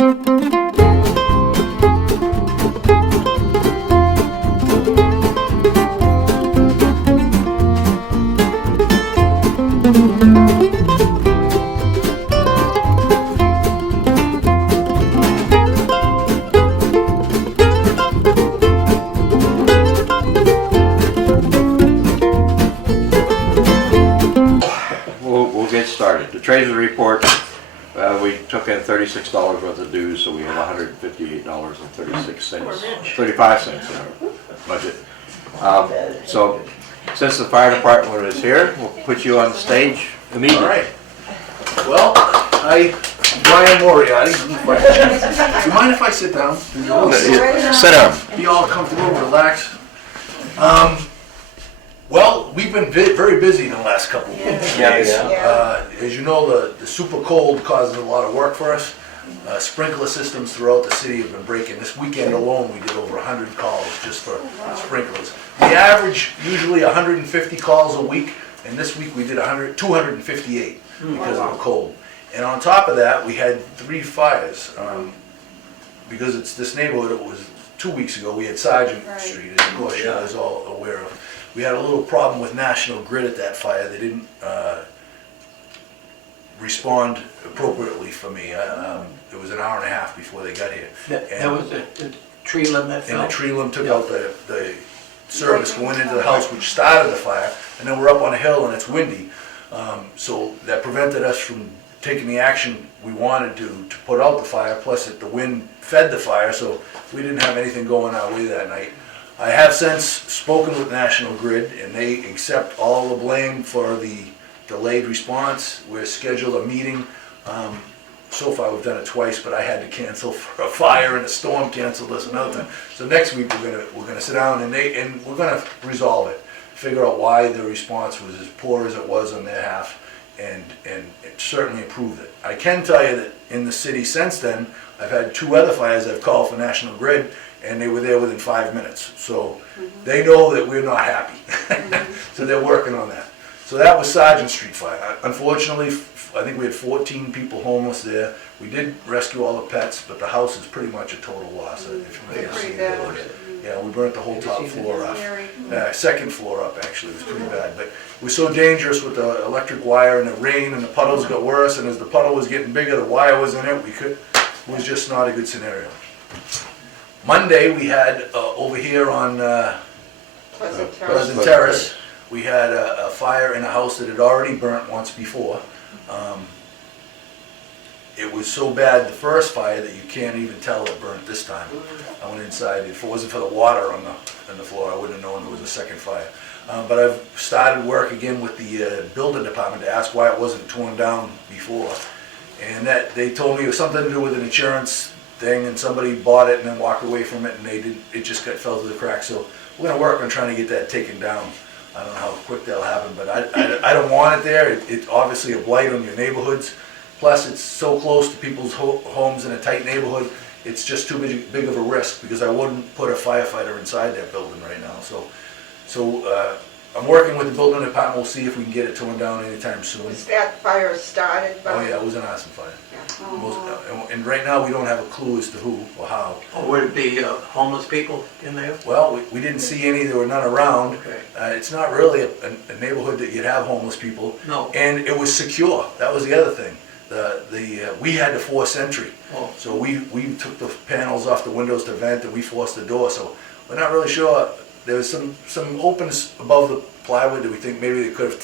We'll get started. The treasurer's report, we took in $36 worth of dues, so we have $158.36, 35 cents in our budget. So since the fire department is here, we'll put you on the stage immediately. All right. Well, Brian Moriarty. Do you mind if I sit down? Sit down. Be all comfortable, relax. Well, we've been very busy in the last couple of days. As you know, the super cold causes a lot of work for us. Sprinkler systems throughout the city have been breaking. This weekend alone, we did over 100 calls just for sprinklers. We average usually 150 calls a week, and this week we did 258 because of the cold. And on top of that, we had 3 fires. Because it's this neighborhood, it was 2 weeks ago, we had Sergeant Street, as of course you guys all aware of. We had a little problem with National Grid at that fire. They didn't respond appropriately for me. It was an hour and a half before they got here. That was the tree limb that fell? And the tree limb took out the service going into the house, which started the fire. And then we're up on a hill and it's windy. So that prevented us from taking the action we wanted to put out the fire, plus the wind fed the fire, so we didn't have anything going our way that night. I have since spoken with National Grid, and they accept all the blame for the delayed response. We're scheduled a meeting. So far we've done it twice, but I had to cancel for a fire and a storm canceled us another time. So next week we're gonna sit down and we're gonna resolve it, figure out why the response was as poor as it was on their half, and it certainly improved it. I can tell you that in the city since then, I've had 2 other fires I've called for National Grid, and they were there within 5 minutes. So they know that we're not happy. So they're working on that. So that was Sergeant Street fire. Unfortunately, I think we had 14 people homeless there. We did rescue all the pets, but the house is pretty much a total loss. If you may have seen it. Yeah, we burnt the whole top floor off. Second floor up, actually. It was pretty bad. But it was so dangerous with the electric wire and the rain, and the puddles got worse, and as the puddle was getting bigger, the wire was in it. It was just not a good scenario. Monday, we had over here on Pleasant Terrace, we had a fire in a house that had already burnt once before. It was so bad, the first fire, that you can't even tell it burnt this time. I went inside. If it wasn't for the water on the floor, I wouldn't have known there was a second fire. But I've started work again with the building department to ask why it wasn't torn down before. And that they told me it was something to do with an insurance thing, and somebody bought it and then walked away from it, and it just fell through the cracks. So we're gonna work on trying to get that taken down. I don't know how quick that'll happen, but I don't want it there. It's obviously a blight on your neighborhoods. Plus, it's so close to people's homes in a tight neighborhood, it's just too big of a risk, because I wouldn't put a firefighter inside that building right now. So I'm working with the building department. We'll see if we can get it torn down anytime soon. Was that fire started by? Oh yeah, it was an arson fire. And right now we don't have a clue as to who or how. Or would it be homeless people in there? Well, we didn't see any. There were none around. Okay. It's not really a neighborhood that you'd have homeless people. No. And it was secure. That was the other thing. We had to force entry. Oh. So we took the panels off the windows to vent, and we forced the door. So we're not really sure. There was some openness above the plywood that we think maybe they could have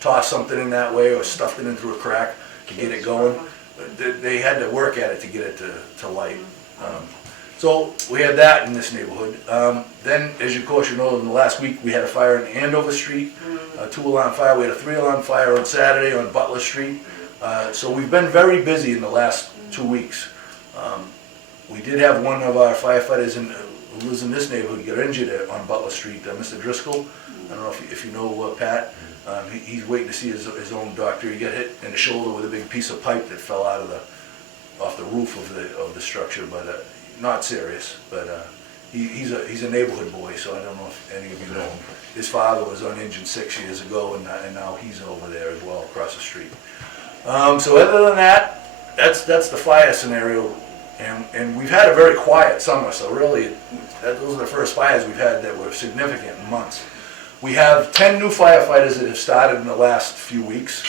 tossed something in that way or stuffed it in through a crack to get it going. But they had to work at it to get it to light. So we had that in this neighborhood. Then, as of course you know, in the last week we had a fire in Andover Street, a 2-alarm fire. We had a 3-alarm fire on Saturday on Butler Street. So we've been very busy in the last 2 weeks. We did have one of our firefighters who lives in this neighborhood get injured on Butler Street, Mr. Driscoll. I don't know if you know Pat. He's waiting to see his own doctor. He got hit in the shoulder with a big piece of pipe that fell out off the roof of the structure, but not serious. But he's a neighborhood boy, so I don't know if any of you know him. His father was on engine 6 years ago, and now he's over there as well, across the street. So other than that, that's the fire scenario And we've had a very quiet summer, so really, those are the first fires we've had that were significant in months. We have 10 new firefighters that have started in the last few weeks.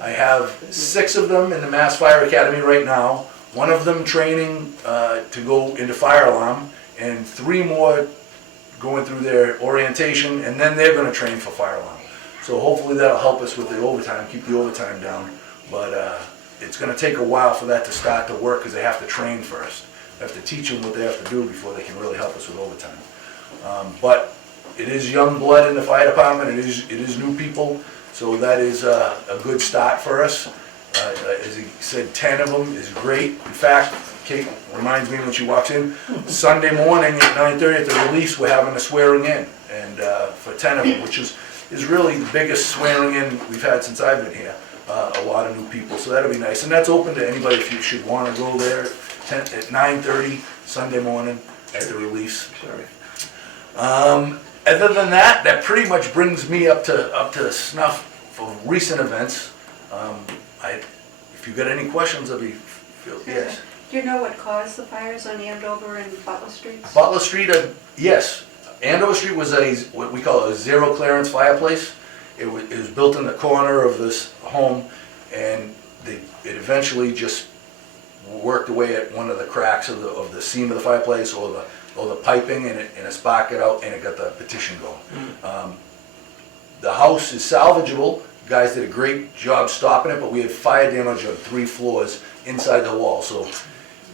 I have 6 of them in the Mass Fire Academy right now, one of them training to go into fire alarm, and 3 more going through their orientation, and then they're gonna train for fire alarm. So hopefully that'll help us with the overtime, keep the overtime down. But it's gonna take a while for that to start to work, because they have to train first. They have to teach them what they have to do before they can really help us with overtime. But it is young blood in the fire department, it is new people, so that is a good start for us. As he said, 10 of them is great. In fact, Kate reminds me when she walks in, Sunday morning at 9:30 at the release, we're having a swearing in, and for 10 of them, which is really the biggest swearing in we've had since I've been here. A lot of new people, so that'll be nice. And that's open to anybody if you should want to go there at 9:30 Sunday morning at the release. Other than that, that pretty much brings me up to snuff for recent events. If you've got any questions, yes. Do you know what caused the fires on Andover and Butler Streets? Butler Street, yes. Andover Street was what we call a zero clearance fireplace. It was built in the corner of this home, and it eventually just worked away at one of the cracks of the seam of the fireplace or the piping, and it sparked it out, and it got the petition going. The house is salvageable. Guys did a great job stopping it, but we had fire damage on 3 floors inside the wall. So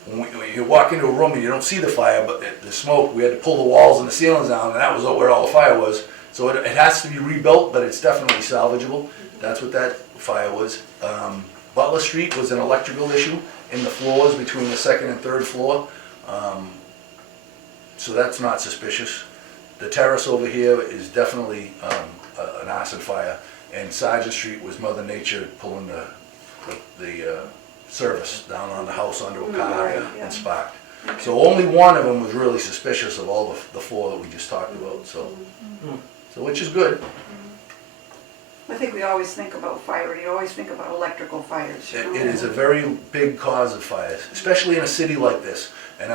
when you walk into a room and you don't see the fire, but the smoke, we had to pull the walls and the ceilings down, and that was where all the fire was. So it has to be rebuilt, but it's definitely salvageable. That's what that fire was. Butler Street was an electrical issue in the floors between the 2nd and 3rd floor. So that's not suspicious. The terrace over here is definitely an arson fire. And Sargent Street was Mother Nature pulling the service down on the house onto a car and sparked. So only one of them was really suspicious of all the 4 that we just talked about. So which is good. I think we always think about fire, you always think about electrical fires. You know? It is a very big cause of fires, especially in a city like this. And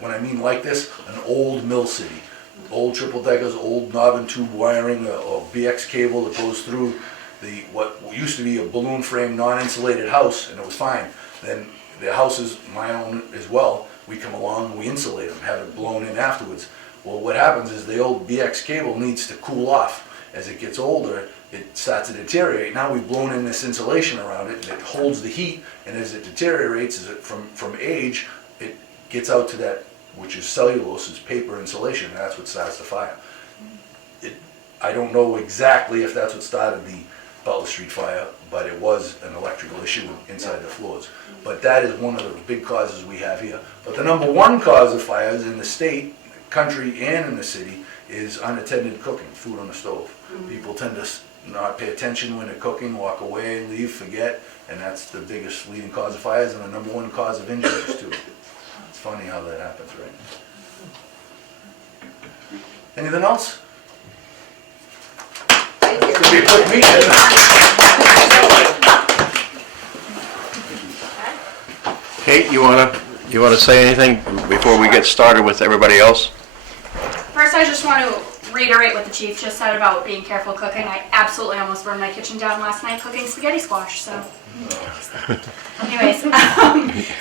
when I mean like this, an old mill city. Old triple deckers, old knob and tube wiring, or BX cable that goes through what used to be a balloon frame non-insulated house, and it was fine. Then the house is my own as well. We come along and we insulate them, have it blown in afterwards. Well, what happens is the old BX cable needs to cool off. As it gets older, it starts to deteriorate. Now we've blown in this insulation around it, and it holds the heat, and as it deteriorates, from age, it gets out to that, which is cellulose, is paper insulation, and that's what starts the fire. I don't know exactly if that's what started the Butler Street fire, but it was an electrical issue inside the floors. But that is one of the big causes we have here. But the number 1 cause of fires in the state, country, and in the city is unattended cooking, food on the stove. People tend to not pay attention when they're cooking, walk away, leave, forget, and that's the biggest leading cause of fires and the number 1 cause of injuries too. It's funny how that happens, right? Anything else? Thank It's gonna be a quick you. meeting, isn't it? Kate, you wanna say anything before we get started with everybody else? First, I just want to reiterate what the chief just said about being careful cooking. I absolutely almost burned my kitchen down last night cooking spaghetti squash, so. Anyways,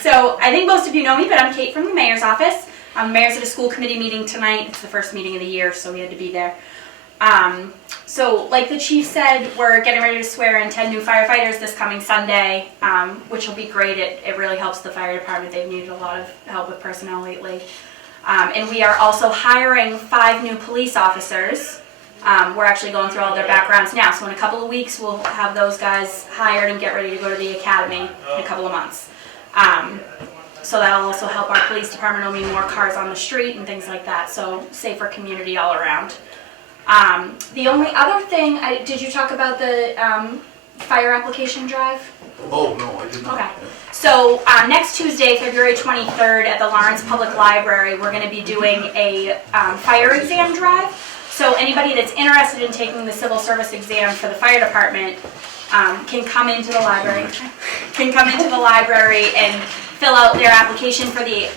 so I think most of you know me, but I'm Kate from the mayor's office. Mayor's at a school committee meeting tonight. It's the first meeting of the year, so we had to be there. So like the chief said, we're getting ready to swear in 10 new firefighters this coming Sunday, which will be great. It really helps the fire department. They've needed a lot of help with personnel lately. And we are also hiring 5 new police officers. We're actually going through all their backgrounds now, so in a couple of weeks we'll have those guys hired and get ready to go to the academy in a couple of months. So that'll also help our police department. There'll be more cars on the street and things like that, so safer community all around. The only other thing, did you talk about the fire application drive? Oh, no, I didn't. Okay. So next Tuesday, February 23rd at the Lawrence Public Library, we're going to be doing a fire exam drive. So anybody that's interested in taking the civil service exam for the fire department, can come into the library, and fill out their application for the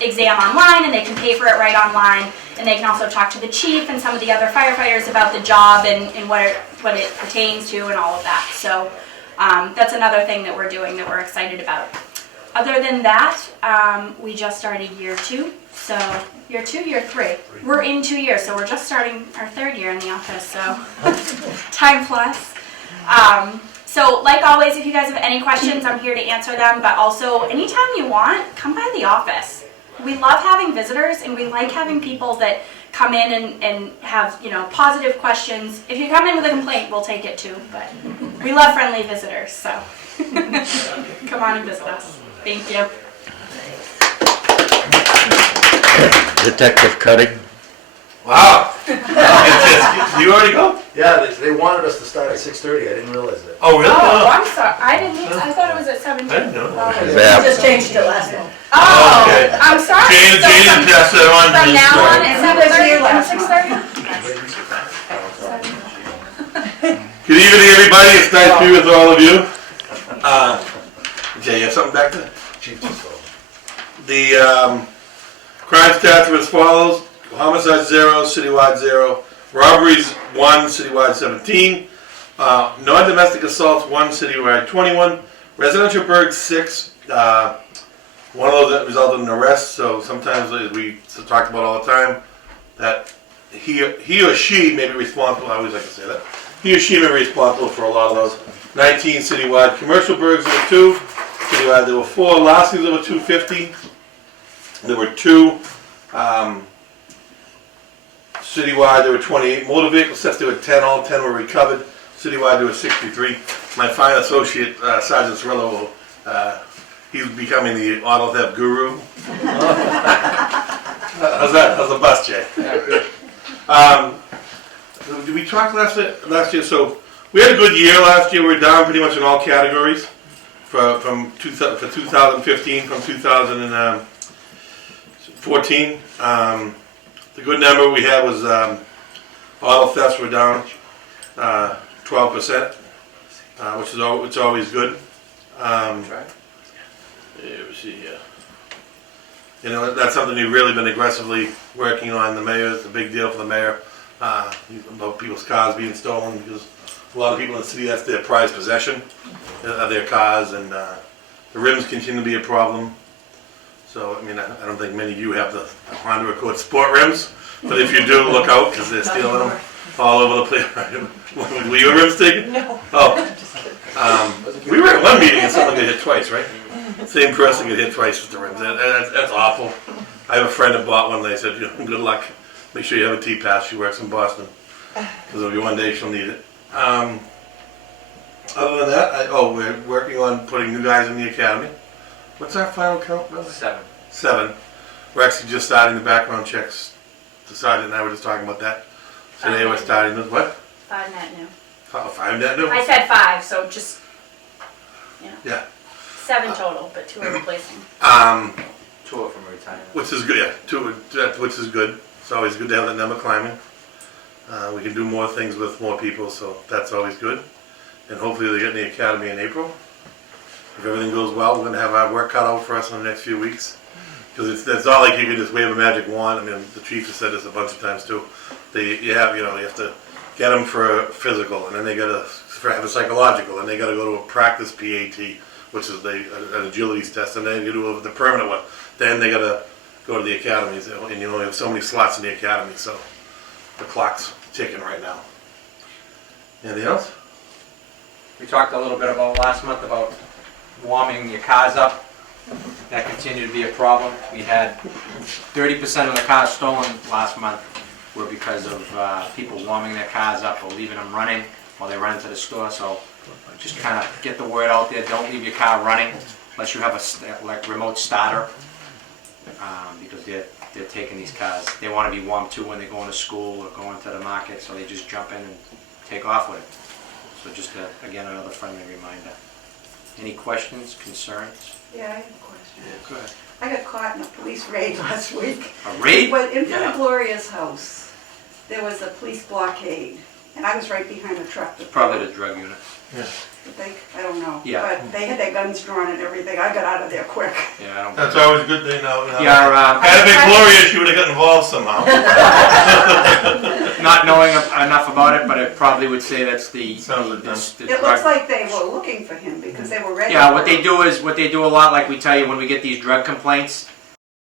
exam online, and they can pay for it right online. And they can also talk to the chief and some of the other firefighters about the job and what it pertains to and all of that. So that's another thing that we're doing that we're excited about. Other than that, we just started year 2. So year 2, year 3. We're in 2 years, so we're just starting our 3rd year in the office. So time flies. So like always, if you guys have any questions, I'm here to answer them. But also, anytime you want, come by the office. We love having visitors, and we like having people that come in and have, positive questions. If you come in with a complaint, we'll take it too. But we love friendly visitors, so come on and visit us. Thank you. Detective Cuddy. Wow. You already go? Yeah, they wanted us to start at 6:30, I didn't realize that. Oh, really? Oh, I'm sorry. I thought it was at 7. I didn't know. Yeah. Just changed it last one. Oh, Okay. I'm sorry. Jane So from- passed that on. From now on, it's 7:30 and last 6:30? Good evening, everybody. It's nice to be with all of you. Jay, you have something back there? Chief just told me. The crime stats were as follows: homicide 0, citywide 0; robberies 1, citywide 17; non-domestic assaults 1, citywide 21; residential burglaries 6. One of those that resulted in an arrest. So sometimes, as we talked about all the time, that he or she may be responsible. I always like to say that he or she may be responsible for a lot of those. 19 citywide. Commercial burglaries there were 2. Citywide there were 4. Larcenies there were 250. There were 2. Citywide there were 28. Motor vehicle thefts there were 10. All 10 were recovered. Citywide there were 63. My fine associate Sergeant Cirillo, he's becoming the auto theft guru. How's that? How's the bus, Jay? Did we talk last year? So we had a good year last year. We were down pretty much in all categories for 2015 from 2014. The good number we had was auto thefts were down 12%, which is it's always good. Let's see here. That's something we've really been aggressively working on. The mayor, it's a big deal for the mayor about people's cars being stolen, because a lot of people in the city, that's their prized possession of their cars, and the rims continue to be a problem. So, I don't think many of you have the Honda Accord Sport rims, but if you do, look out, because they're stealing them all over the place. Were your rims taken? No. Oh. We were at one meeting and someone got hit twice, right? Same person got hit twice with the rims. That's awful. I have a friend that bought one, and they said, good luck. Make sure you have a T-Pass. She works in Boston, because it'll be one day she'll need it. Other than that, we're working on putting new guys in the academy. What's our final count, Billy? 7. We're actually just starting the background checks. The sergeant and I were just talking about that. Today we're starting with what? 5 net new. 5 net new? I said 5, so just, Yeah. 7 total, but 2 are replacing. 2 from retirement. Which is good, yeah. 2, which is good. It's always good to have that number climbing. We can do more things with more people, so that's always good. And hopefully they get in the academy in April. If everything goes well, we're going to have our work cut out for us in the next few weeks. Because it's not like you can just wave a magic wand. The chief has said this a bunch of times too. You have to get them for a physical, and then they got to have a psychological, and they got to go to a practice PAT, which is an agilities test, and then you do the permanent one. Then they got to go to the academies, and you only have so many slots in the academy, so the clock's ticking right now. Anything else? We talked a little bit about last month about warming your cars up. That continued to be a problem. We had 30% of the cars stolen last month were because of people warming their cars up or leaving them running while they run to the store. So just kind of get the word out there. Don't leave your car running unless you have a remote starter, because they're taking these cars. They want to be warm too when they're going to school or going to the market, so they just jump in and take off with it. So just again, another friendly reminder. Any questions, concerns? Yeah, I have a question. Go ahead. I got caught in a police raid last week. A raid? But in front Yeah. of Gloria's house, there was a police blockade, and I was right behind the truck. Probably the drug unit. Yeah. I don't know. Yeah. But they had their guns drawn and everything. I got out of there quick. Yeah, I don't. That's always a good thing, though. Yeah, Had it been Gloria, she would have got involved somehow. not knowing enough about it, but it probably would say that's the. Sounds like them. the It drug- looks like they were looking for him because they were ready. Yeah, for what they him. do is, what they do a lot, like we tell you when we get these drug complaints,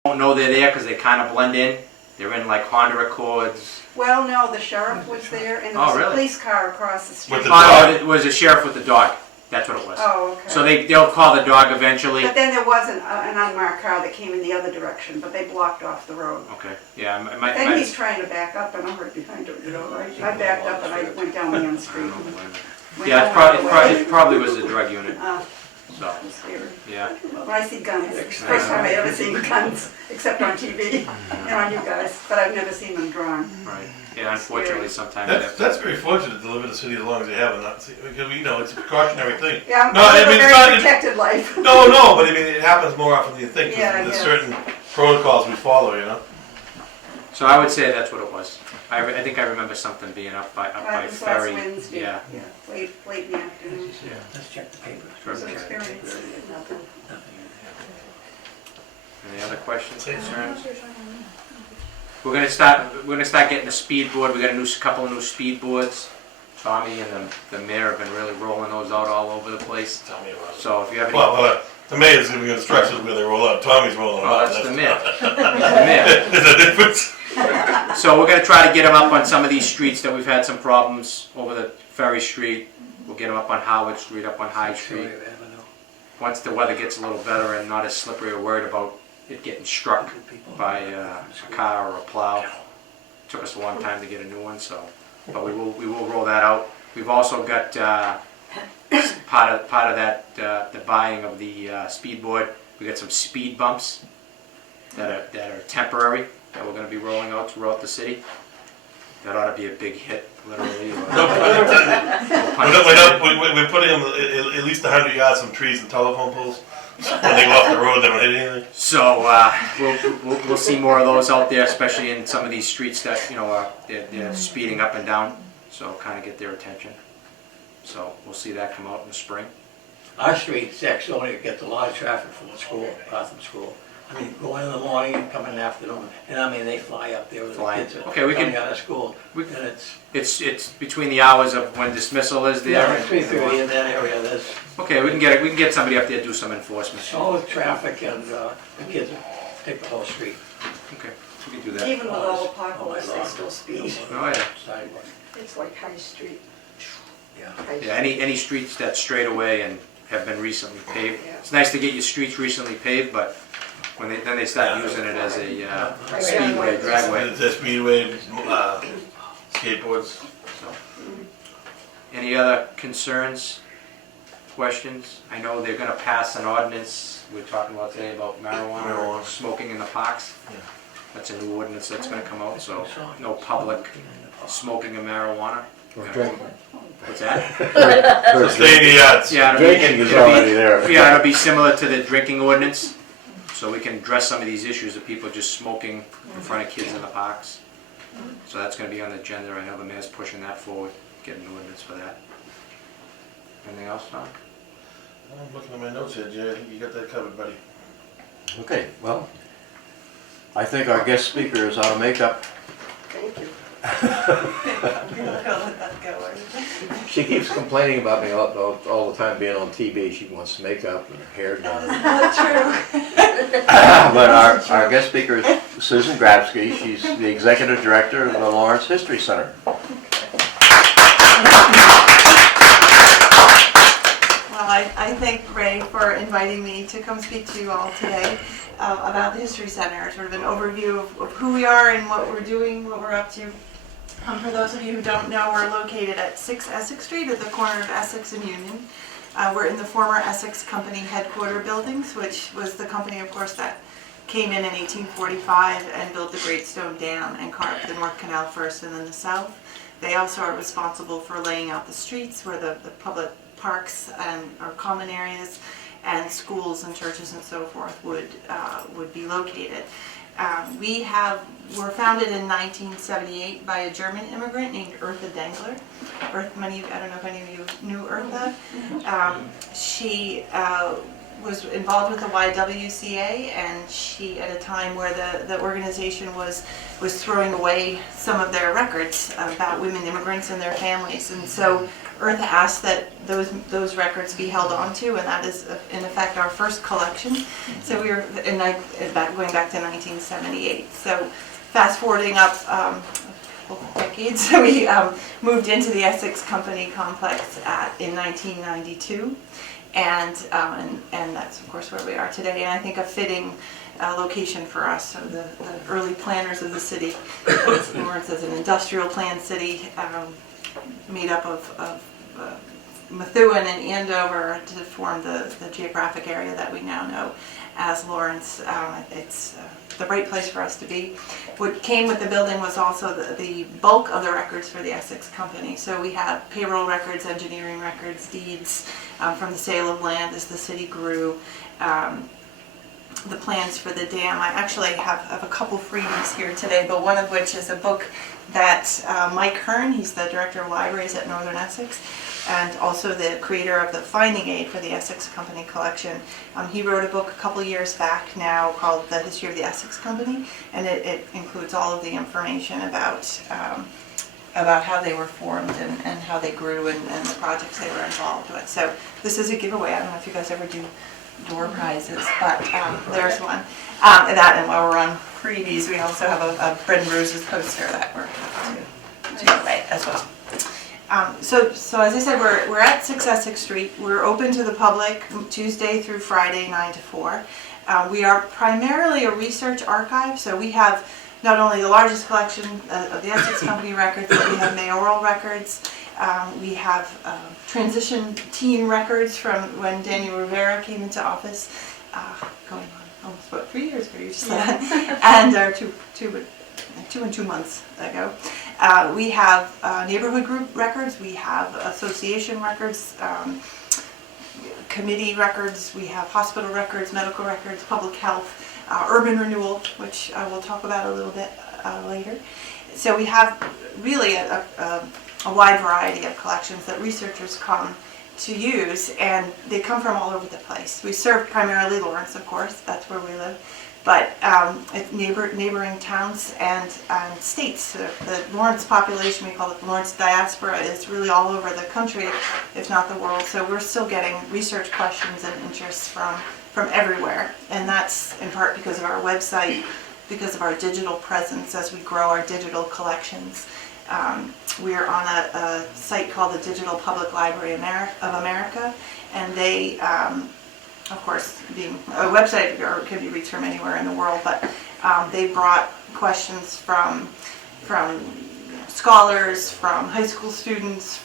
don't know they're there because they kind of blend in. They're in like Honda Accords. Well, no, the sheriff was there and there Oh, was really? a police car across the street. With the Oh, dog. no, it was a sheriff with the dog. That's what it was. Oh, okay. So they'll call the dog eventually. But then there was an unmarked car that came in the other direction, but they blocked off the road. Okay, yeah, Then he's trying to back up and I'm right behind him, you know, I backed up and I went down Main Street. yeah, it probably was the drug unit, so, It was scary. yeah. When I see guns, it's the first time I ever seen guns, except on TV and on you guys, but I've never seen them drawn. Right, yeah, unfortunately sometimes. That's very fortunate to live in the city as long as you have, and not, because, you know, it's a precautionary thing. Yeah, No, I live a it's very not- protected life. No, but I mean, it happens more often than you think. Yeah, There's yeah. certain protocols we follow, you know? So I would say that's what it was. I think I remember something being up by It was last Ferry. Wednesday, Yeah. late in the afternoon. Let's check the paper. It was an experience. Nothing. Any other questions, concerns? We're gonna start getting a speed board. We got couple of new speed boards. Tommy and the mayor have been really rolling those out all over the place. Tell me about it. So if you have any. Well, the mayor's giving instructions where they roll out. Tommy's rolling them Oh, out. that's the mayor. That's the mayor. There's a difference. So we're gonna try to get them up on some of these streets that we've had some problems over the Ferry Street. We'll get them up on Howard Street, up on High Street. Once the weather gets a little better and not as slippery or worried about it getting struck by a car or a plow. Took us a long time to get a new one, so, but we will roll that out. We've also got part of that the buying of the speed board. We got some speed bumps that are temporary that we're going to be rolling out throughout the city. That ought to be a big hit, literally. We're putting them at least 100 yards from trees and telephone poles. When they go off the road, they don't hit anything. So we'll see more of those out there, especially in some of these streets that they're speeding up and down. So kind of get their attention. So we'll see that come out in the spring. Our street, Saxony, gets a lot of traffic from the school, Gotham School. I mean, go in the morning and come in the afternoon, and I mean, they fly up there with the Fly. kids that Okay, are we can- coming out of school. we- And it's, It's between the hours of when dismissal is there. yeah, and- 3:30 in that area, there's Okay, we can get somebody up there to do some enforcement. solid traffic and the kids take the whole street. Okay, we can do that. Even with all the Oh, my potholes, they Lord. still speed. Oh yeah. Sidewalk, It's like High Street. yeah. High Yeah, any streets that straight away and have been recently paved. Yeah. It's nice to get your streets recently paved, but when they start using it as a speedway, dragway. It's a speedway, skateboards. So. Any other concerns, questions? I know they're gonna pass an ordinance, we're talking about today about marijuana, smoking in the parks. Yeah. That's a new ordinance that's gonna come out, so no public smoking of marijuana. What's that? So stay in the yards. Yeah, it'll Drinking is it'll already there. Yeah, it'll be similar to the drinking ordinance, so we can address some of these issues of people just smoking in front of kids in the parks. So that's gonna be on the agenda, I know the mayor's pushing that forward, getting an ordinance for that. Anything else, Tom? I'm looking at my notes here, Jay. I think you got that covered, buddy. Okay, well, I think our guest speaker is out of makeup. Thank you. She keeps complaining about me all the time being on TV. She wants makeup and her hair done. Not true. But our guest speaker is Susan Grabsky. She's the executive director of the Lawrence History Center. Well, I thank Ray for inviting me to come speak to you all today about the History Center, sort of an overview of who we are and what we're doing, what we're up to. For those of you who don't know, we're located at 6 Essex Street at the corner of Essex and Union. We're in the former Essex Company headquarter buildings, which was the company, of course, that came in 1845 and built the Great Stone Dam and carved the North Canal first and then the south. They also are responsible for laying out the streets where the public parks or common areas and schools and churches and so forth would be located. Were founded in 1978 by a German immigrant named Eartha Dengler. I don't know if any of you knew Eartha. She was involved with the YWCA, and she, at a time where the organization was throwing away some of their records about women immigrants and their families, and so Eartha asked that those records be held onto, and that is in effect our first collection. So we were going back to 1978. So fast forwarding up a couple decades, we moved into the Essex Company complex in 1992. And that's of course where we are today, and I think a fitting location for us. So the early planners of the city, Lawrence as an industrial plan city, made up of Methuen and Andover to form the geographic area that we now know as Lawrence. It's the right place for us to be. What came with the building was also the bulk of the records for the Essex Company. So we have payroll records, engineering records, deeds from the sale of land as the city grew, the plans for the dam. I actually have a couple freebies here today, but one of which is a book that Mike Hearn, he's the director of libraries at Northern Essex, and also the creator of the finding aid for the Essex Company collection. He wrote a book a couple years back now called The History of the Essex Company, and it includes all of the information about how they were formed and how they grew and the projects they were involved with. So this is a giveaway. I don't know if you guys ever do door prizes, but there's one. And while we're on freebies, we also have a Bread and Roses poster that we're happy to give away as well. So as I said, we're at 6 Essex Street. We're open to the public Tuesday through Friday, 9 to 4. We are primarily a research archive, so we have not only the largest collection of the Essex Company records, but we have mayoral records. We have transition team records from when Daniel Rivera came into office, going on almost about 3 years ago, you just said, and 2 and 2 months ago. We have neighborhood group records, we have association records, committee records, we have hospital records, medical records, public health, urban renewal, which I will talk about a little bit later. So we have really a wide variety of collections that researchers come to use, and they come from all over the place. We serve primarily Lawrence, of course, that's where we live, but neighboring towns and states. The Lawrence population, we call it the Lawrence diaspora, is really all over the country, if not the world. So we're still getting research questions and interests from everywhere, and that's in part because of our website, because of our digital presence as we grow our digital collections. We are on a site called the Digital Public Library of America, and they, of course, being a website, or can be reached from anywhere in the world, but they brought questions from scholars, from high school students,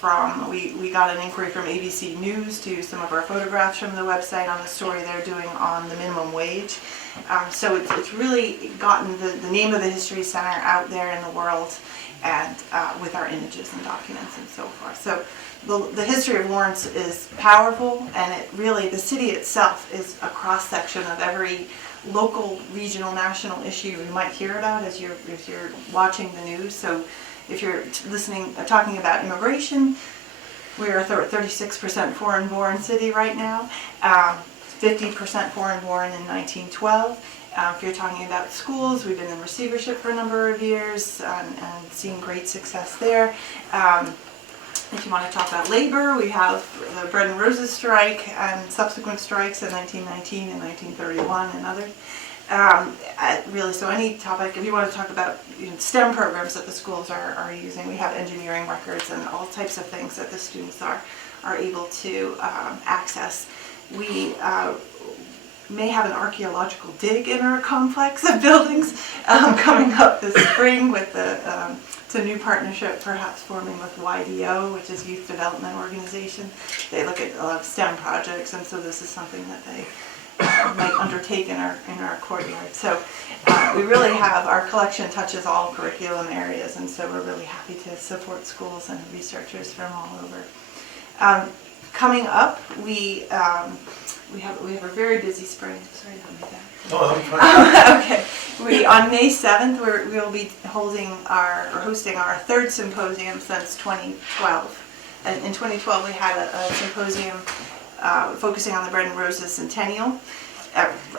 we got an inquiry from ABC News to some of our photographs from the website on the story they're doing on the minimum wage. So it's really gotten the name of the History Center out there in the world, and with our images and documents and so forth. So the history of Lawrence is powerful, and it really, the city itself is a cross-section of every local, regional, national issue you might hear about as you're watching the news. So if you're talking about immigration, we're a 36% foreign-born city right now, 50% foreign-born in 1912. If you're talking about schools, we've been in receivership for a number of years and seen great success there. If you want to talk about labor, we have the Bread and Roses strike and subsequent strikes in 1919 and 1931 and others. Really, so any topic, if you want to talk about STEM programs that the schools are using, we have engineering records and all types of things that the students are able to access. We may have an archaeological dig in our complex of buildings coming up this spring with it's a new partnership perhaps forming with YDO, which is Youth Development Organization. They look at a lot of STEM projects, and so this is something that they might undertake in our courtyard. So we really have, our collection touches all curriculum areas, and so we're really happy to support schools and researchers from all over. Coming up, we have a very busy spring. Sorry to hold me back. Oh, I'm fine. Okay. We on May 7th, we'll be hosting our third symposium since 2012. And in 2012, we had a symposium focusing on the Bread and Roses centennial,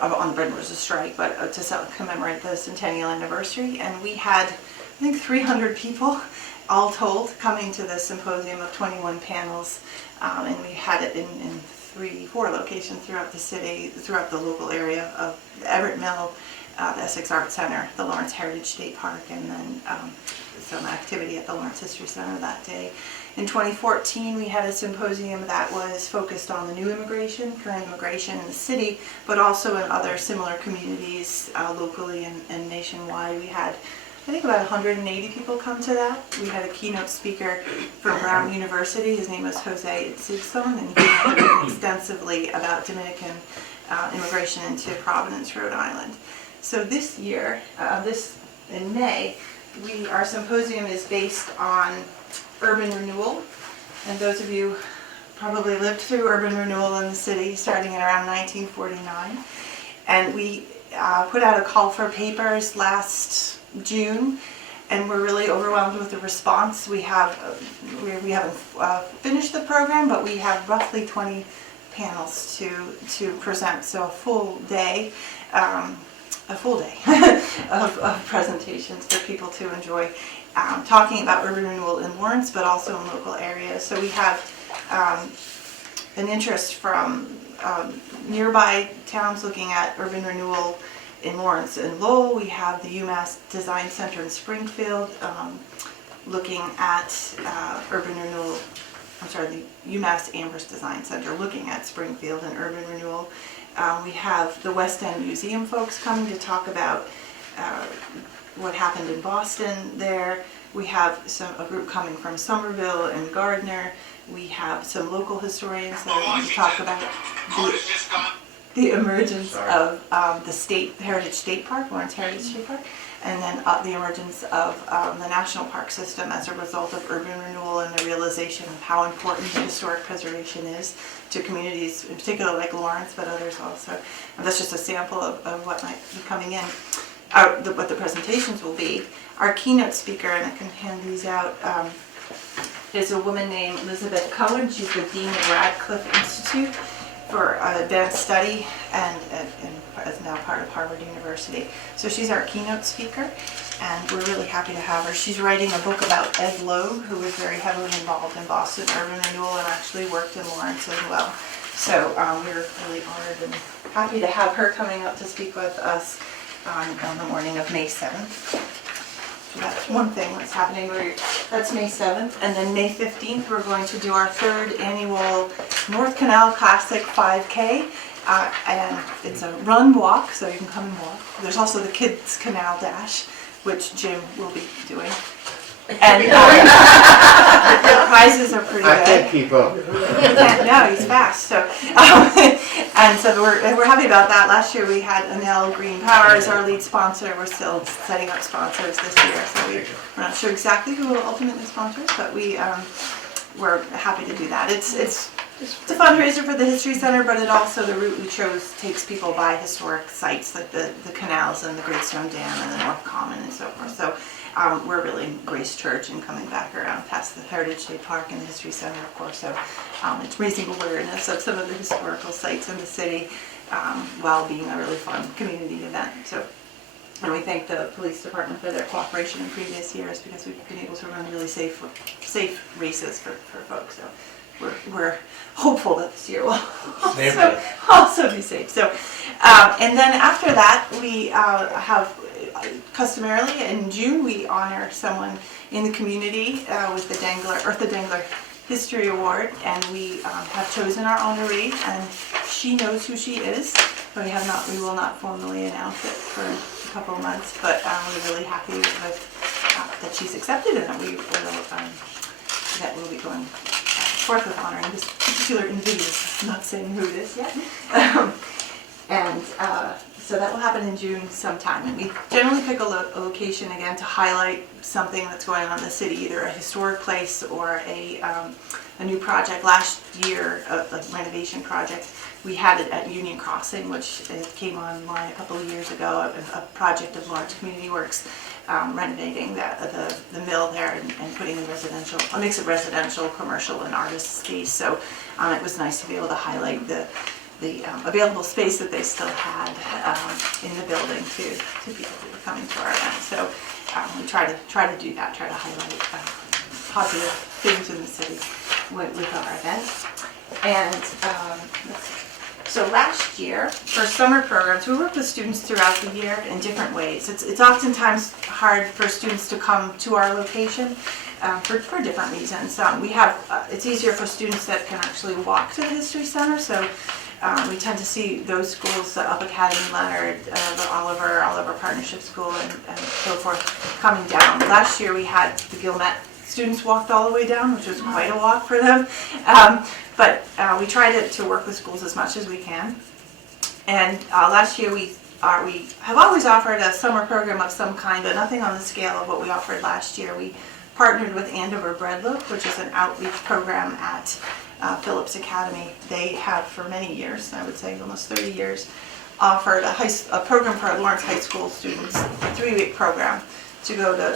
on the Bread and Roses strike, but to commemorate the centennial anniversary. And we had, I think, 300 people all told coming to the symposium of 21 panels. And we had it in 4 locations throughout the city, throughout the local area of Everett Mill, the Essex Art Center, the Lawrence Heritage State Park, and then some activity at the Lawrence History Center that day. In 2014, we had a symposium that was focused on the new immigration, current immigration in the city, but also in other similar communities locally and nationwide. We had, I think, about 180 people come to that. We had a keynote speaker from Brown University. His name was Jose Itzigson, and he spoke extensively about Dominican immigration into Providence, Rhode Island. So this year, in May, our symposium is based on urban renewal, and those of you probably lived through urban renewal in the city starting in around 1949. And we put out a call for papers last June, and we're really overwhelmed with the response. We haven't finished the program, but we have roughly 20 panels to present, so a full day of presentations for people to enjoy, talking about urban renewal in Lawrence, but also in local areas. So we have an interest from nearby towns looking at urban renewal in Lawrence and Lowell. We have the UMass Design Center in Springfield looking at urban renewal. The UMass Amherst Design Center looking at Springfield and urban renewal. We have the West End Museum folks coming to talk about what happened in Boston there. We have a group coming from Somerville and Gardner. We have some local historians that are going to talk about the emergence of the Heritage State Park, Lawrence Heritage State Park, and then the emergence of the National Park System as a result of urban renewal and the realization of how important historic preservation is to communities, in particular like Lawrence, but others also. And that's just a sample of what might be coming in, what the presentations will be. Our keynote speaker, and I can hand these out, is a woman named Elizabeth Cohen. She's the Dean of Radcliffe Institute for Advanced Study and is now part of Harvard University. So she's our keynote speaker, and we're really happy to have her. She's writing a book about Ed Loeb, who was very heavily involved in Boston urban renewal and actually worked in Lawrence as well. So we're really honored and happy to have her coming up to speak with us on the morning of May 7th. So that's one thing that's happening. That's May 7th. And then May 15th, we're going to do our 3rd annual North Canal Classic 5K. And it's a run walk, so you can come and walk. There's also the Kids Canal Dash, which Jim will be doing. And the prizes are pretty good. I can't keep up. No, he's fast. So, and so we're happy about that. Last year we had Enel Green Power as our lead sponsor. We're still setting up sponsors this year, so we're not sure exactly who will ultimately sponsor us, but we're happy to do that. It's a fundraiser for the History Center, but it also, the route we chose takes people by historic sites like the canals and the Great Stone Dam and the North Common and so forth. So we're really in Grace Church and coming back around past the Heritage State Park and the History Center, of course. So it's raising awareness of some of the historical sites in the city while being a really fun community event. So, and we thank the police department for their cooperation in previous years, because we've been able to run really safe races for folks. So we're hopeful that this year will also be safe. So, and then after that, we have customarily in June we honor someone in the community with the Eartha Dengler History Award, and we have chosen our honoree, and she knows who she is, but we will not formally announce it for a couple of months. But we're really happy with that she's accepted, and that we'll be going forth with honoring this particular individual. I'm not saying who it is yet. So that will happen in June sometime, and we generally pick a location again to highlight something that's going on in the city, either a historic place or a new project. Last year, a renovation project We had it at Union Crossing, which came online a couple of years ago, a project of Lawrence Community Works, renovating the mill there and putting in a mix of residential, commercial, and artist space. So it was nice to be able to highlight the available space that they still had in the building to people who were coming to our event. So we try to do that, try to highlight positive things in the city with our event. And so last year, for summer programs, we work with students throughout the year in different ways. It's oftentimes hard for students to come to our location for different reasons. It's easier for students that can actually walk to the History Center. So we tend to see those schools, Up Academy, Leonard, the Oliver Partnership School, and so forth, coming down. Last year we had the Gilmet students walked all the way down, which was quite a walk for them. But we try to work with schools as much as we can. And last year we have always offered a summer program of some kind, but nothing on the scale of what we offered last year. We partnered with Andover Breadloaf, which is an outreach program at Phillips Academy. They have for many years, I would say almost 30 years, offered a program for Lawrence High School students, a 3-week program to go to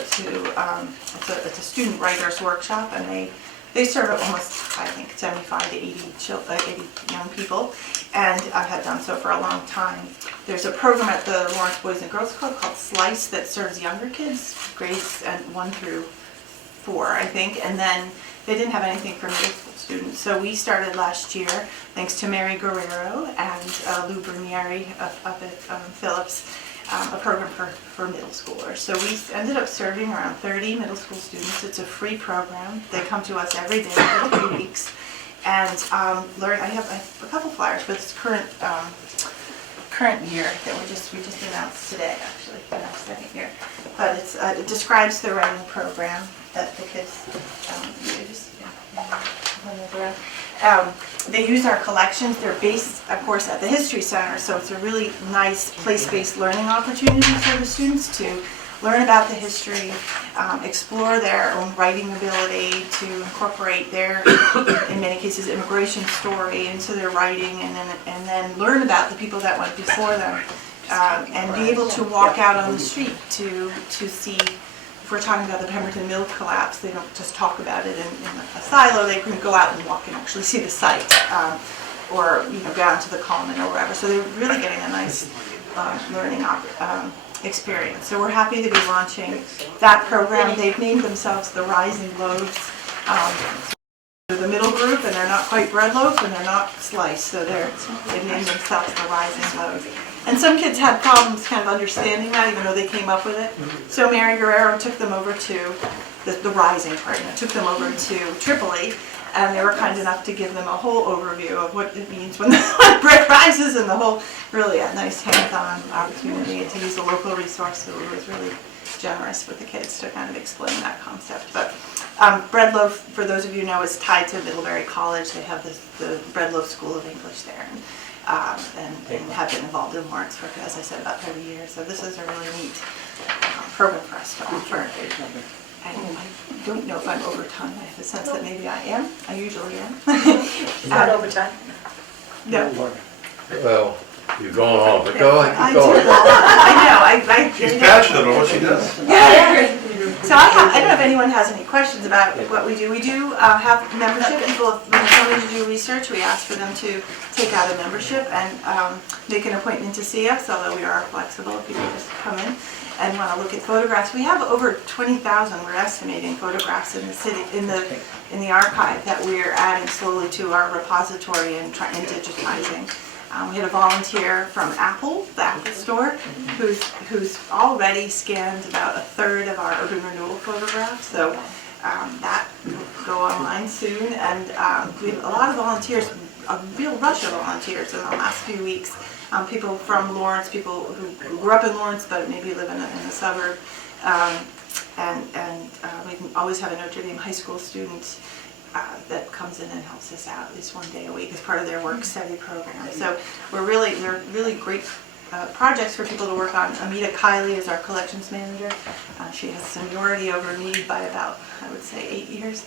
it's a student writers workshop, and they serve almost, I think, 75 to 80 young people, and have done so for a long time. There's a program at the Lawrence Boys and Girls Club called Slice that serves younger kids, grades 1 through 4, I think, and then they didn't have anything for middle school students. So we started last year, thanks to Mary Guerrero and Lou Bernieri up at Phillips, a program for middle schoolers. So we ended up serving around 30 middle school students. It's a free program. They come to us every day for 3 weeks and learn. I have a couple flyers for this current year that we just announced today, actually, the next second year. But it describes the writing program that the kids they use our collections. They're based, of course, at the History Center, so it's a really nice place-based learning opportunity for the students to learn about the history, explore their own writing ability, to incorporate their, in many cases, immigration story into their writing, and then learn about the people that went before them, and be able to walk out on the street to see. If we're talking about the Pemberton Mill collapse, they don't just talk about it in a silo. They can go out and walk and actually see the site, or go out to the Common or wherever. So they're really getting a nice learning experience. So we're happy to be launching that program. They've named themselves the Rising Loaves. They're the middle group, and they're not quite Breadloaf, and they're not Slice. So they've named themselves the Rising Loaves. And some kids had problems kind of understanding that, even though they came up with it. So Mary Guerrero took them over to the Rising part, and took them over to Tripoli, and they were kind enough to give them a whole overview of what it means when the bread rises, and the whole, really a nice hands-on opportunity, and to use a local resource. So it was really generous with the kids to kind of explain that concept. But Breadloaf, for those of you who know, is tied to Middlebury College. They have the Breadloaf School of English there. And have been involved in Lawrence for, as I said, about 30 years. So this is a really neat program for us to offer. And I don't know if I'm over time. I have a sense that maybe I am. I usually am. Not over time. No. Well, you're going on, but go ahead, I keep going. know. She's passionate about what she does. Yeah. So I don't know if anyone has any questions about what we do. We do have membership. People, when they come in to do research, we ask for them to take out a membership and make an appointment to see us, although we are flexible if people just come in and want to look at photographs. We have over 20,000, we're estimating, photographs in the city, in the archive that we're adding slowly to our repository and digitizing. We had a volunteer from Apple, the Apple store, who's already scanned about a third of our urban renewal photographs. So that will go online soon, and we have a lot of volunteers, a real rush of volunteers in the last few weeks. People from Lawrence, people who grew up in Lawrence but maybe live in a suburb, and we always have a Notre Dame high school student that comes in and helps us out at least one day a week as part of their work study program. So they're really great projects for people to work on. Amita Kiley is our collections manager. She has seniority over me by about, I would say, 8 years.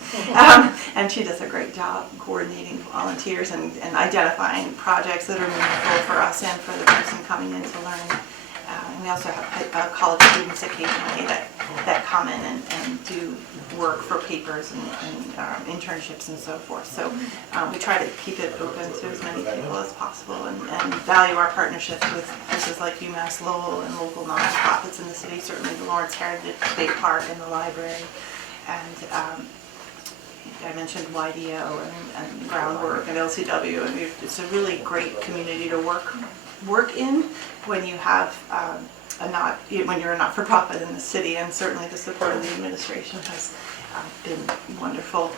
And she does a great job coordinating volunteers and identifying projects that are meaningful for us and for the person coming in to learn. And we also have college students occasionally that come in and do work for papers and internships and so forth. So we try to keep it open to as many people as possible and value our partnerships with places like UMass Lowell and local nonprofits in the city, certainly the Lawrence Heritage State Park and the library. And I mentioned YDO and Groundwork and LCW, and it's a really great community to work in when you have when you're a not-for-profit in the city, and certainly the support of the administration has been wonderful.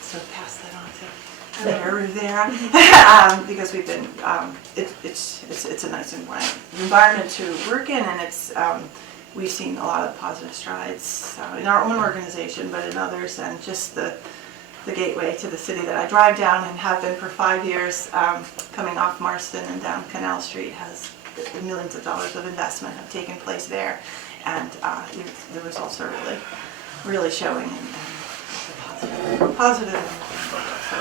So pass that on to Mayor Rivera because we've been it's a nice environment to work in, and it's we've seen a lot of positive strides in our own organization, but in others, and just the gateway to the city that I drive down and have been for 5 years, coming off Marston and down Canal Street, has millions of dollars of investment have taken place there, and the results are really showing and positive. So,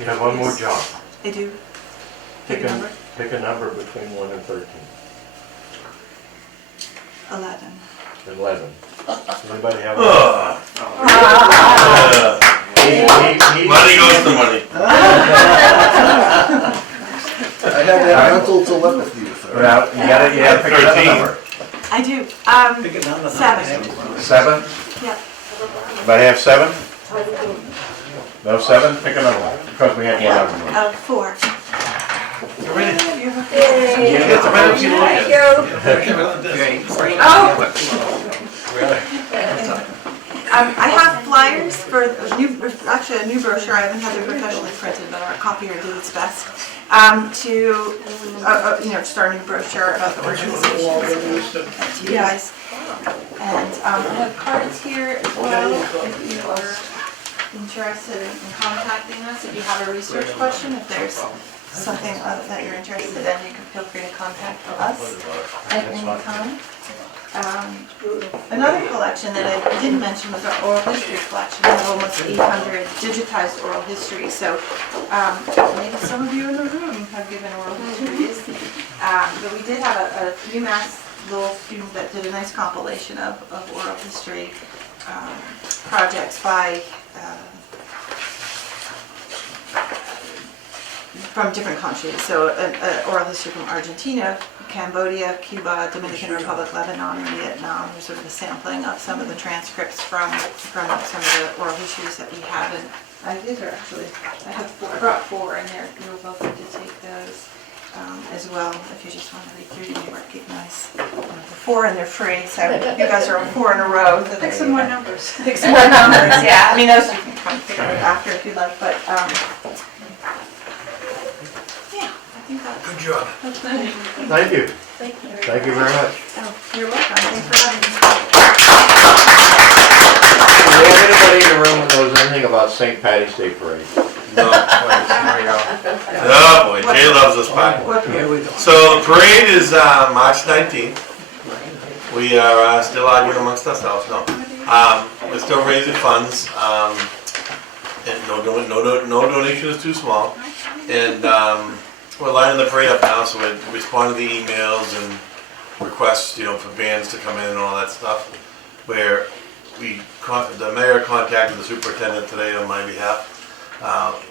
You have one more job. I do. Pick a number. Pick a number between 1 and 13. 11. 11. Anybody have? Money goes to money. I have that mental telepathy with her. Well, you gotta pick another 13. number. I do. Pick another number. 7. 7? Yeah. Anybody have 7? No 7? Pick another one, because we had one other one. 4. You're ready. You have You get the penalty to look at. I have flyers for a new brochure. I haven't had it professionally printed, but our copier did its best to start a new brochure about the organization to you guys. And I have cards here as well if you are interested in contacting us. If you have a research question, if there's something that you're interested in, you can feel free to contact us at any time. Another collection that I didn't mention was our oral history collection. We have almost 800 digitized oral history, so maybe some of you in the room have given oral histories. But we did have a UMass Lowell student that did a nice compilation of oral history projects by from different countries. So oral history from Argentina, Cambodia, Cuba, Dominican Republic, Lebanon, and Vietnam. There's sort of a sampling of some of the transcripts from some of the oral histories that we have. And these are actually, I brought 4 in there. You're welcome to take those as well if you just want to read through. You may recognize the 4, and they're free. So you guys are on 4 in a row. So Pick some more numbers. Pick some more numbers. Yeah, I mean those you can kind of figure out after if you like, but. Good job. Thank you. Thank you very much. Oh, you're welcome. Thanks for having me. Do we have anybody in the room that knows anything about St. Patty's Day Parade? No. Oh boy, Jay loves this part. Here we go. So the parade is March 19th. We are still arguing amongst ourselves. No, we're still raising funds. And no donation is too small. And we're lining the parade up now, so we're responding to the emails and requests, for bands to come in and all that stuff. Where the mayor contacted the superintendent today on my behalf,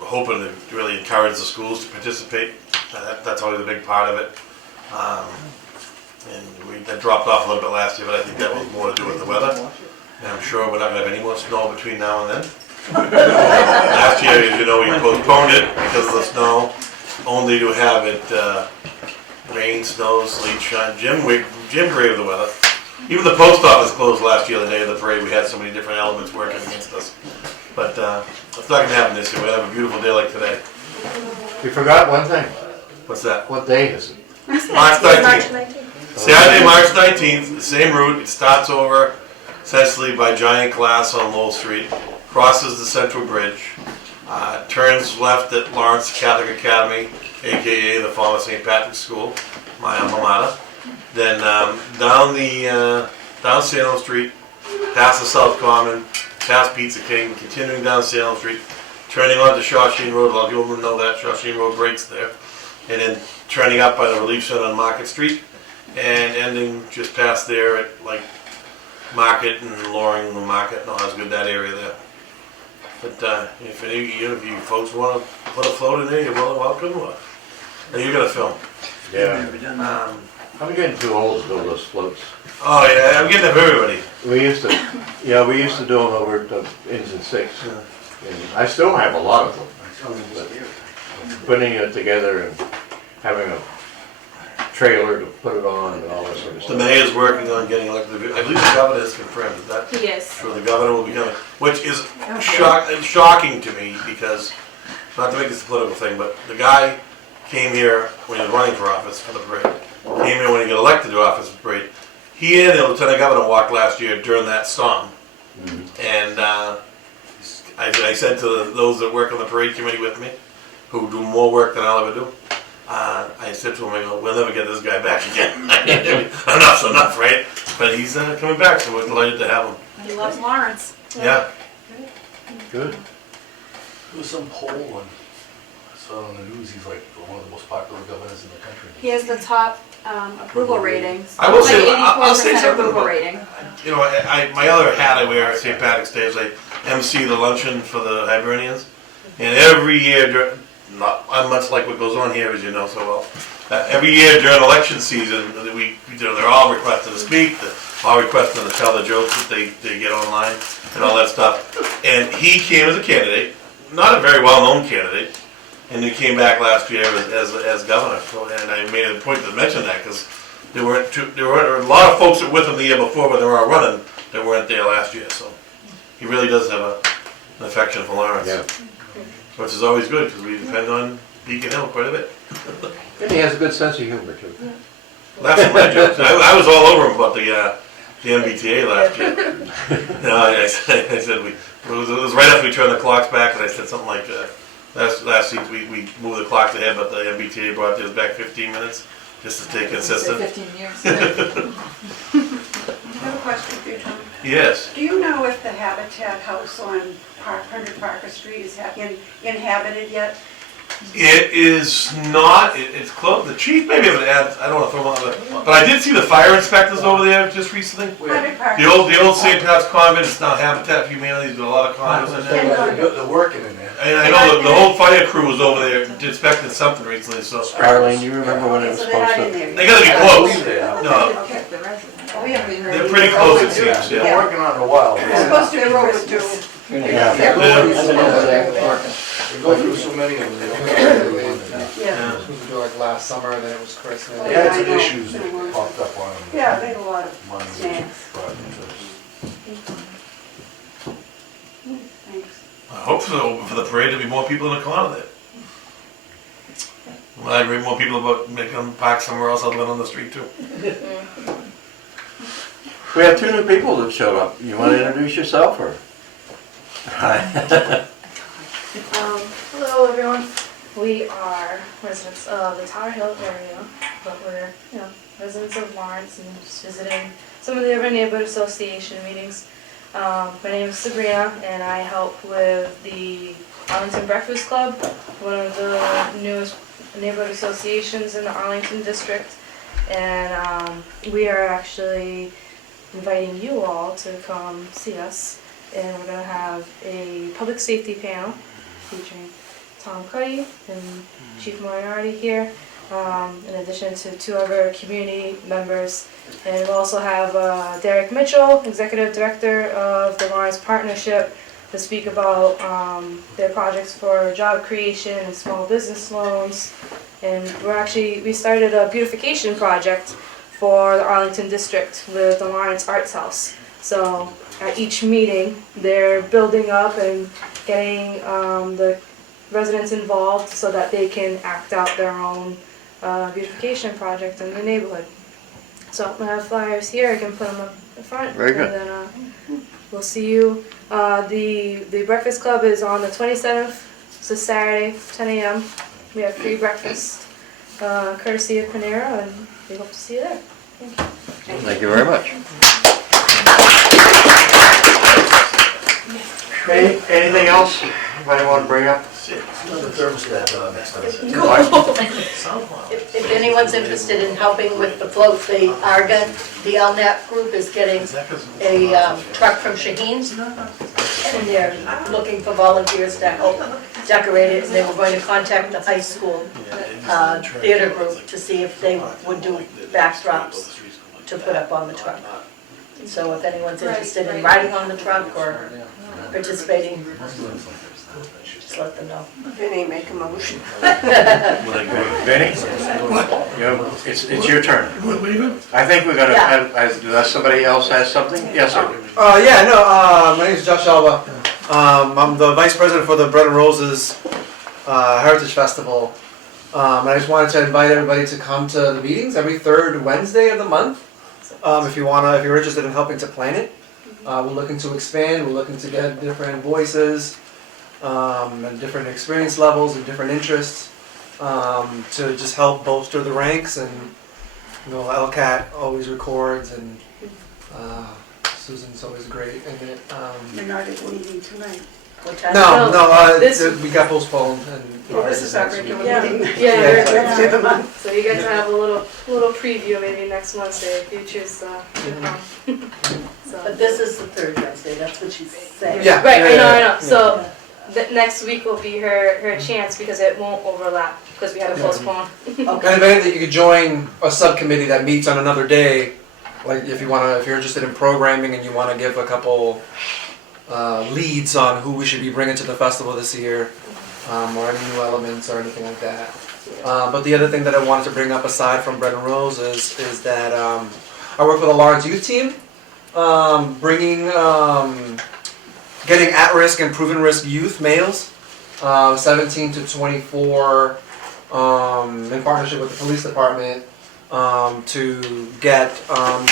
hoping to really encourage the schools to participate. That's always a big part of it. And that dropped off a little bit last year, but I think that was more to do with the weather. And I'm sure we're not going to have any more snow between now and then. Last year, as you know, we postponed it because of the snow, only to have it rain, snow, sleet, shine. Jim braved the weather. Even the post office closed last year, the day of the parade. We had so many different elements working against us. But it's not going to happen this year. We're going to have a beautiful day like today. You forgot one thing. What's that? What day is it? March 19th. Saturday, March 19th, the same route. It starts over essentially by Giant Glass on Lowell Street, crosses the Central Bridge, turns left at Lawrence Catholic Academy, AKA the former St. Patrick's School, my alma mater. Then down Salem Street, past the South Common, past Pizza King, continuing down Salem Street, turning onto Shawshene Road. A lot of people don't know that Shawshene Road breaks there, and then turning up by the Relief Center on Market Street, and ending just past there at like Market and Loring the Market and Osgood, that area there. But if any of you folks want to put a float in there, you're welcome. And you're gonna film. Yeah. I'm getting too old to do those floats. Oh yeah, I'm getting them for everybody. We used to do them over at the Inns and Six. And I still have a lot of them. But putting it together and having a trailer to put it on and all that sort of The stuff. mayor's working on getting elected. I believe the governor has confirmed that. He is. So the governor will be coming, which is shocking to me because, not to make this a political thing, but the guy came here when he was running for office for the parade. Came here when he got elected to office for the parade. He and the lieutenant governor walked last year during that storm. And I said to those that work on the parade committee with me, who do more work than I'll ever do, I said to him, I go, we'll never get this guy back again. Enough's enough, right? But he's coming back, so we're delighted to have him. He loves Lawrence. Yeah. Good. There was some poll and I saw on the news, he's like one of the most popular governors in the country. He has the top approval ratings. I will Like say, I'll say 84% something approval about- rating. You know, my other hat I wear at St. Patrick's Day is I MC the luncheon for the Hibernians. And every year, not much like what goes on here, as you know so well, every year during election season, they're all requested to speak, they're all requested to tell the jokes that they get online and all that stuff. And he came as a candidate, not a very well-known candidate, and he came back last year as governor. So, and I made a point to mention that because there were a lot of folks that were with him the year before when they were all running that weren't there last year. So he really does have an affection for Lawrence, Yeah. which is always good because we depend on Beacon Hill quite a bit. And he has a good sense of humor too. Laughs at my jokes. I was all over him about the MBTA last year. No, I said it was right after we turned the clocks back, and I said something like last week we moved the clocks ahead, but the MBTA brought theirs back 15 minutes just to stay consistent. 15 years. I have a question for you, Tom. Yes. Do you know if the Habitat House on 100 Parker Street is inhabited yet? It is not. It's close. The chief maybe have an ad. I don't want to throw him out, but I did see the fire inspectors over there just recently. 100 Parker. The old St. Pat's Convent. It's now Habitat for Humanity. There's been a lot of condos in there. They're working in there. And I know the whole fire crew was over there inspecting something recently. So Arlene, you remember when it Okay, was so they're not supposed in to? there they yet. got to be close. No, Okay. The residents. Oh, we haven't heard. they're pretty close. It seems. They're Yeah. working on it a while. It's supposed to be over too. Yeah. They're going through They go through so many of them. They don't know. Yeah. Supposed to do like last summer, then it was Christmas. They had some issues that popped up on them. Yeah, they had a lot of Money, snacks. but Thanks. I hope so for the parade to be more people in the corner there. Well, I agree more people about making them park somewhere else other than on the street too. We have two new people that showed up. You want to introduce yourself or? Hello everyone. We are residents of the Tower Hill area, but we're, residents of Lawrence and just visiting some of the urban neighborhood association meetings. My name is Sabrina and I help with the Arlington Breakfast Club, one of the newest neighborhood associations in the Arlington district. And we are actually inviting you all to come see us. And we're gonna have a public safety panel featuring Tom Cuddy and Chief Moriarty here, in addition to two other community members. And we'll also have Derek Mitchell, Executive Director of the Lawrence Partnership, to speak about their projects for job creation and small business loans. And we started a beautification project for the Arlington district with the Lawrence Arts House. So at each meeting, they're building up and getting the residents involved so that they can act out their own beautification project in the neighborhood. So I have flyers here, I can put them up the front. Very good. And then we'll see you. The Breakfast Club is on the 27th, it's a Saturday, 10 a.m. We have free breakfast, courtesy of Panera, and we hope to see you there. Thank you very much. Anything else anybody want to bring up? Another thermostat next time. If anyone's interested in helping with the float, the LNAP group is getting a truck from Shaheen's. And they're looking for volunteers to help decorate it. And they were going to contact the high school theater group to see if they would do backdrops to put up on the truck. So if anyone's interested in riding on the truck or participating, just let them know. Vinny, make a motion. Benny? It's your turn. I think we're gonna, unless somebody else has something? Yes, sir. My name is Josh Alba. I'm the vice president for the Bread and Roses Heritage Festival. And I just wanted to invite everybody to come to the meetings every third Wednesday of the month. If you're interested in helping to plan it. We're looking to expand, we're looking to get different voices, and different experience levels and different interests, to just help bolster the ranks. And LCAT always records, and Susan's always great in it. You're not at the meeting tonight. What time? We got postponed. Well, this is our regular meeting. Yeah. Wednesday of the month. So you guys have a little preview maybe next Wednesday if you choose to come. So. But this is the third Wednesday, that's what she's saying. Yeah. Right, I know. So next week will be her chance because it won't overlap because we had to postpone. And if anything, you could join a subcommittee that meets on another day. Like if you're interested in programming and you want to give a couple leads on who we should be bringing to the festival this year, or any new elements or anything like that. But the other thing that I wanted to bring up aside from Bread and Roses is that I work with a Lawrence youth team, getting at-risk and proven risk youth males, 17 to 24, in partnership with the police department, to get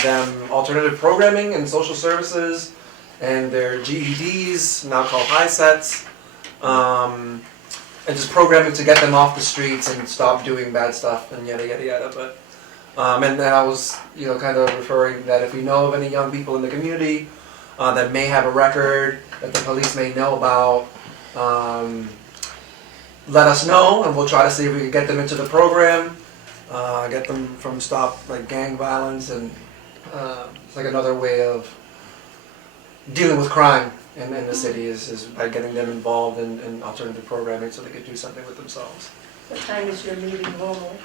them alternative programming and social services and their GEDs, now called HiSETs, and just programming to get them off the streets and stop doing bad stuff and yada yada yada. But and then I was kind of referring that if we know of any young people in the community that may have a record that the police may know about, let us know and we'll try to see if we can get them into the program, get them from gang violence, and it's like another way of dealing with crime in the city is by getting them involved in alternative programming so they could do something with themselves. What time is your meeting normally?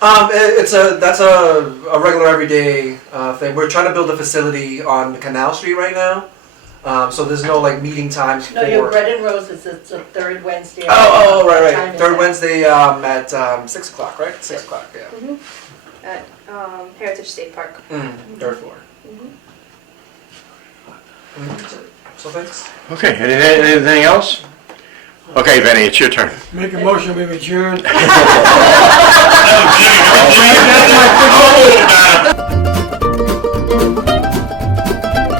That's a regular everyday thing. We're trying to build a facility on Canal Street right now, so there's no meeting times. No, your Bread and Roses, it's the third Wednesday. Oh, right. What time is Third that? Wednesday at 6 o'clock, right? 6 o'clock, yeah. Mm-hmm. At Heritage State Park. Third floor. Mm-hmm. So thanks. Okay, anything else? Okay, Benny, it's your turn. Make a motion, we adjourn.